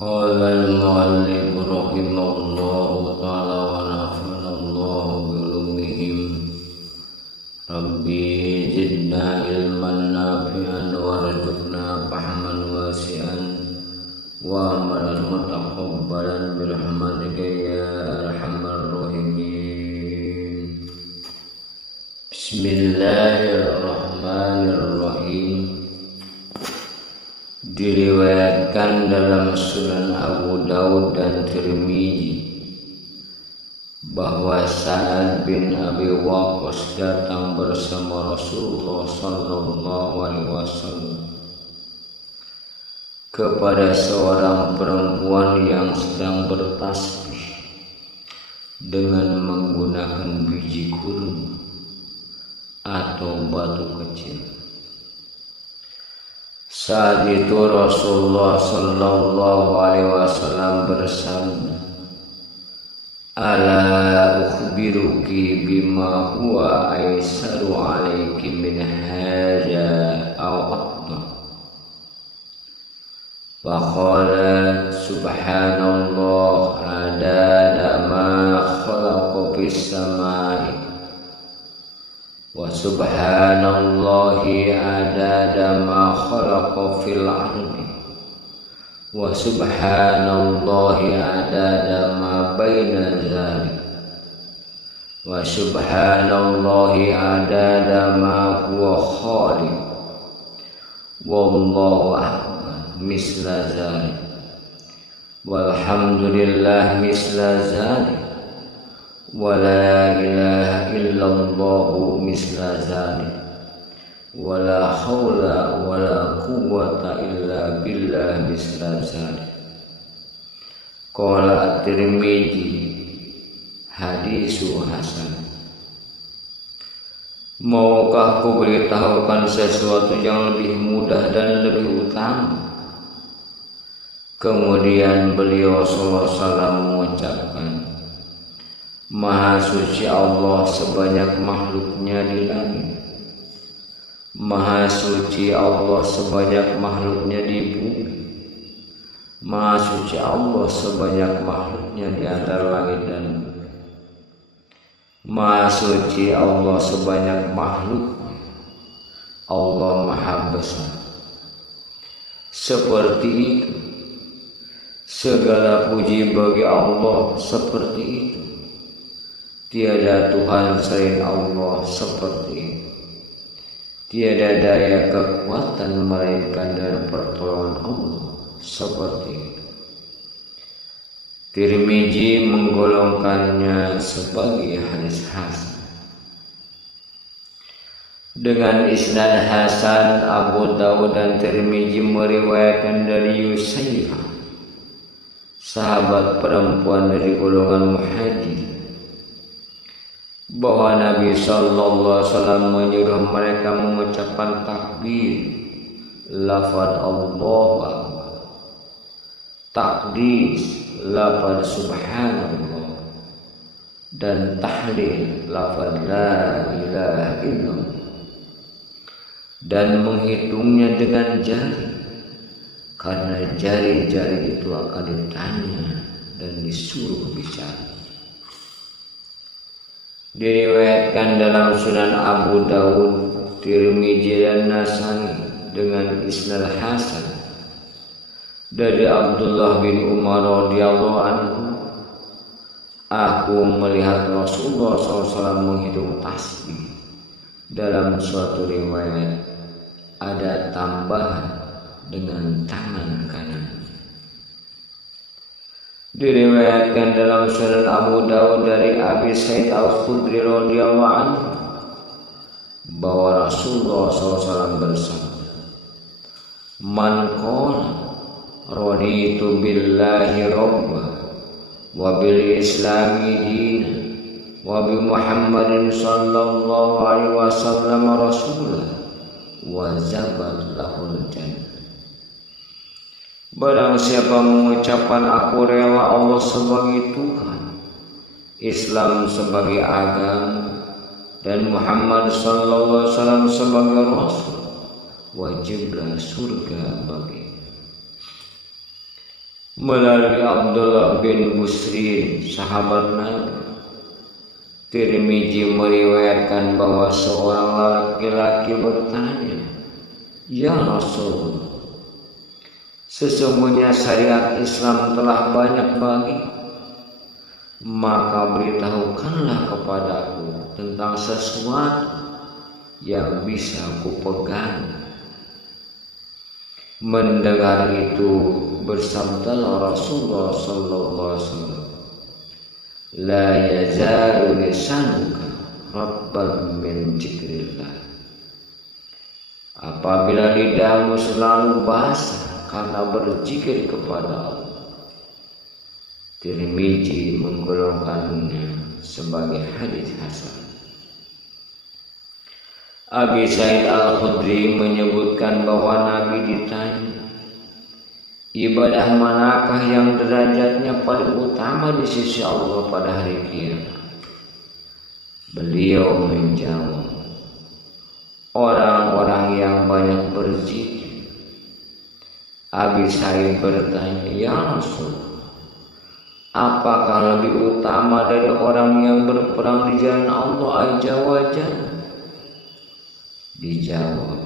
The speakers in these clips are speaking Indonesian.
قال المؤلف رحمه الله تعالى ونفعنا الله بعلومهم ربي زدنا علما نافعا وارزقنا فهما واسعا وعملا متقبلا برحمتك يا ارحم الراحمين. Bismillahirrahmanirrahim. Diriwayatkan dalam Sunan Abu Daud dan Tirmidzi bahwa Sa'ad bin Abi Waqqas datang bersama Rasulullah sallallahu alaihi wasallam kepada seorang perempuan yang sedang bertasbih dengan menggunakan biji kurma atau batu kecil. Saat itu Rasulullah sallallahu alaihi wasallam bersabda, "Ala ukhbiruki bima huwa aisaru alaiki min hadza aw afdal?" Faqala subhanallah adada ma khalaqa fis samai wa subhanallahi adada ma khalaqa fil ardi wa subhanallahi adada ma baina dzalik wa subhanallahi adada ma huwa khaliq wallahu akbar misla dzalik walhamdulillah misla dzalik wa la ilaha illallah misla zalik wa la hawla wa la quwwata illa billah misla zalik. Qala at-Tirmidzi hadisu hasan. Maukah ku beritahukan sesuatu yang lebih mudah dan lebih utama? Kemudian beliau sallallahu alaihi wasallam mengucapkan, Maha suci Allah sebanyak makhluknya di langit, Maha suci Allah sebanyak makhluknya di bumi, Maha suci Allah sebanyak makhluknya di antara langit dan bumi, Maha suci Allah sebanyak makhluknya, Allah Maha besar. Seperti itu, segala puji bagi Allah seperti itu. Tiada Tuhan selain Allah seperti itu. Tiada daya kekuatan melainkan dari pertolongan Allah seperti itu. Tirmidzi menggolongkannya sebagai hadis hasan. Dengan isnad hasan, Abu Daud dan Tirmidzi meriwayatkan dari Yusayrah, sahabat perempuan dari golongan Muhajirin, bahwa Nabi sallallahu alaihi wasallam menyuruh mereka mengucapkan takbir, lafaz Allahu Akbar, takdis, lafaz subhanallah, dan tahlil, lafaz la ilaha illallah, dan menghitungnya dengan jari, karena jari-jari itu akan ditanya dan disuruh bicara. Diriwayatkan dalam Sunan Abu Daud, Tirmidzi dan Nasai dengan isnad hasan dari Abdullah bin Umar radhiyallahu anhu, aku melihat Rasulullah SAW menghitung tasbih. Dalam suatu riwayat ada tambahan dengan tangan kanan. Diriwayatkan dalam Sunan Abu Daud dari Abi Sa'id Al-Khudri radhiyallahu anhu bahwa Rasulullah SAW bersabda, "Man qala raditu billahi rabba wa bil islami dinan wa bi Muhammadin sallallahu alaihi wasallam rasulah wa zabat lahul jannah." Barang siapa mengucapkan aku rela Allah sebagai Tuhan, Islam sebagai agama, dan Muhammad sallallahu alaihi wasallam sebagai Rasul, wajiblah surga baginya. melalui Abdullah bin Busrin, sahabat Nabi. Tirmizi meriwayatkan bahwa seorang laki-laki bertanya, "Ya Rasul, sesungguhnya syariat Islam telah banyak bagi, maka beritahukanlah kepadaku tentang sesuatu yang bisa kupegang." Mendengar itu, bersabdalah Rasulullah sallallahu alaihi wasallam, "La yazalu lisanuka rabban min dzikrillah." Apabila lidahmu selalu basah karena berzikir kepada Allah. Tirmizi menggolongkannya sebagai hadis hasan. Abi Sa'id Al-Khudri menyebutkan bahwa Nabi ditanya, "Ibadah manakah yang derajatnya paling utama di sisi Allah pada hari kiamat?" Beliau menjawab, "Orang-orang yang banyak berzikir." Abi Sa'id bertanya, "Ya Rasul, apakah lebih utama dari orang yang berperang di jalan Allah Azza wa Jalla?" Dijawab,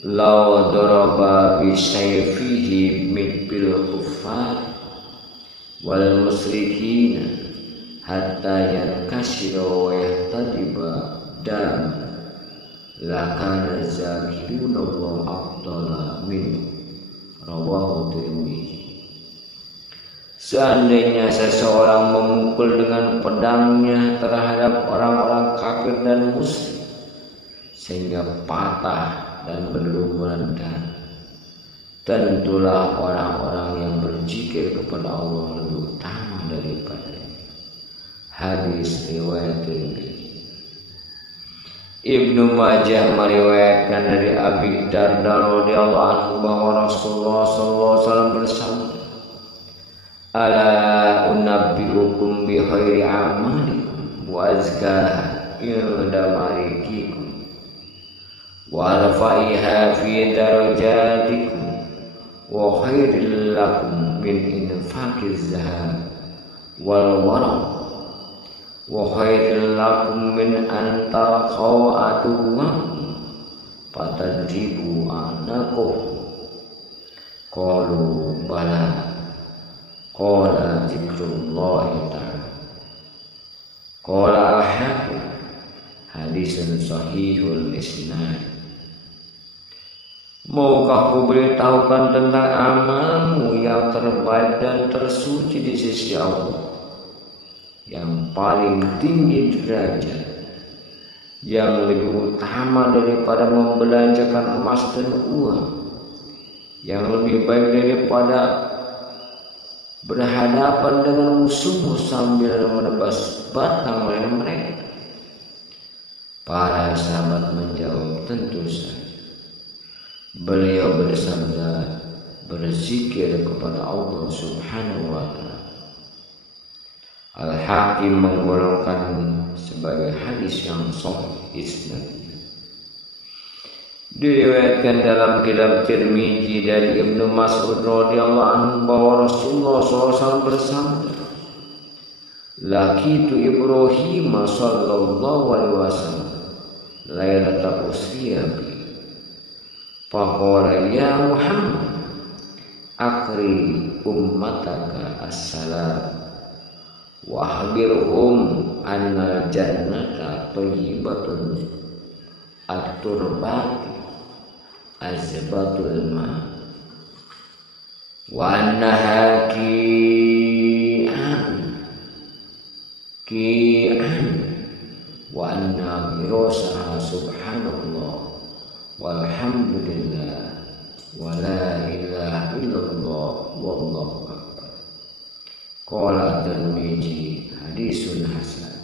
"Law daraba bi sayfihi bil kuffar wal musyrikin hatta yankasira wa yahtadiba dam lakana zakiruna wa afdala min." Rawahu Tirmizi. Seandainya seseorang memukul dengan pedangnya terhadap orang-orang kafir dan musyrik sehingga patah dan berlumuran darah, tentulah orang-orang yang berzikir kepada Allah lebih utama daripadanya. Hadis riwayat Tirmizi. Ibnu Majah meriwayatkan dari Abi Darda radhiyallahu anhu bahwa Rasulullah sallallahu alaihi wasallam bersabda, "Ala unabbiukum bi khairi amalikum wa azkaha inda malikikum wa rafa'iha fi darajatikum wa khairil lakum min infaqiz zahab wal waraq wa khairil lakum min an talqaw aduwwakum fatadribu anakum." Qalu bala. Qala zikrullahi ta'ala. Qala al-hakim hadisun sahihul isnad. Maukah ku beritahukan tentang amalmu yang terbaik dan tersuci di sisi Allah, yang paling tinggi derajat, yang lebih utama daripada membelanjakan emas dan uang, yang lebih baik daripada berhadapan dengan musuhmu sambil menebas batang leher mereka? Para sahabat menjawab, "Tentu saja." Beliau bersabda, "Berzikir kepada Allah Subhanahu wa ta'ala." Al-Hakim menggolongkan sebagai hadis yang sahih isnadnya. Diriwayatkan dalam kitab Tirmizi dari Ibnu Mas'ud radhiyallahu anhu bahwa Rasulullah SAW bersabda, "Laqitu Ibrahim sallallahu alaihi wasallam lailatul usriya bi faqala ya Muhammad akri ummataka as-salam wa akhbirhum anna jannata thayyibatun at-turbati azbatul ma wa annaha ki'an wa anna mirosaha subhanallah walhamdulillah wa la ilaha illallah wallahu akbar." Qala Tirmizi hadisun hasan.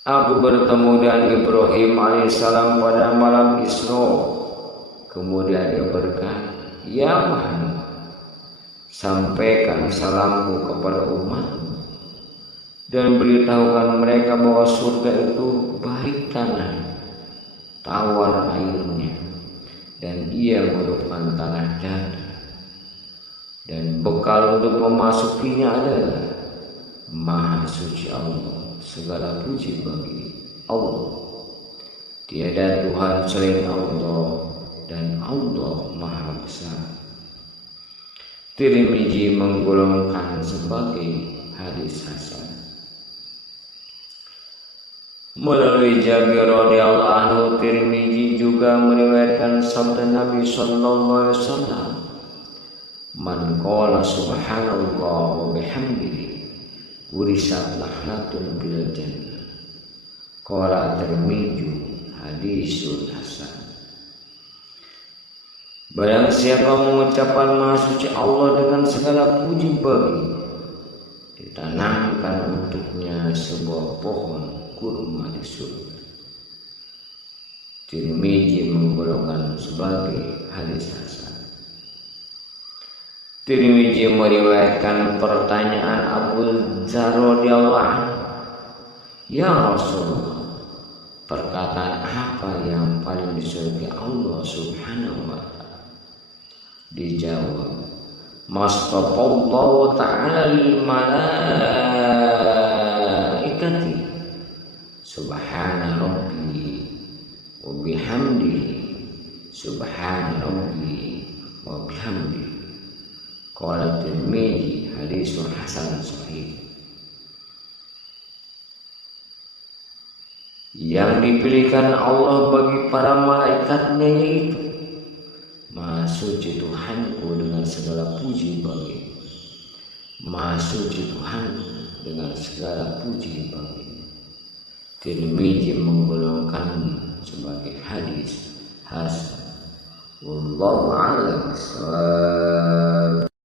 Aku bertemu dengan Ibrahim alaihissalam pada malam Isra. Kemudian dia berkata, "Ya Muhammad, sampaikan salamku kepada umatmu dan beritahukan mereka bahwa surga itu baik tanah, tawar airnya, dan ia merupakan tanah jannah. dan bekal untuk memasukinya adalah Maha Suci Allah. Segala puji bagi Allah. Tiada Tuhan selain Allah dan Allah Maha Besar. Tirmizi menggolongkan sebagai hadis hasan. Melalui Jabir radhiyallahu anhu, Tirmizi juga meriwayatkan sabda Nabi sallallahu alaihi wasallam, "Man qala subhanallah wa bihamdihi urisat lahnatun bil jannah." Qala Tirmizi hadisul hasan. Barang siapa mengucapkan Maha Suci Allah dengan segala puji bagi, ditanamkan untuknya sebuah pohon kurma di surga. Tirmizi menggolongkan sebagai hadis hasan. Tirmizi meriwayatkan pertanyaan Abu Dzar radhiyallahu anhu, "Ya Rasulullah, perkataan apa yang paling disukai Allah Subhanahu wa ta'ala?" Dijawab, "Mastafallahu ta'ala lil malaikati subhana rabbi wa bihamdihi subhana rabbi wa bihamdihi." Qala Tirmizi hadisun hasan sahih. Yang dipilihkan Allah bagi para malaikatnya yaitu, Maha Suci Tuhanku dengan segala puji bagi, Maha Suci Tuhanku dengan segala puji bagi. Tirmizi menggolongkan sebagai hadis hasan. Wallahu a'lam bishawab.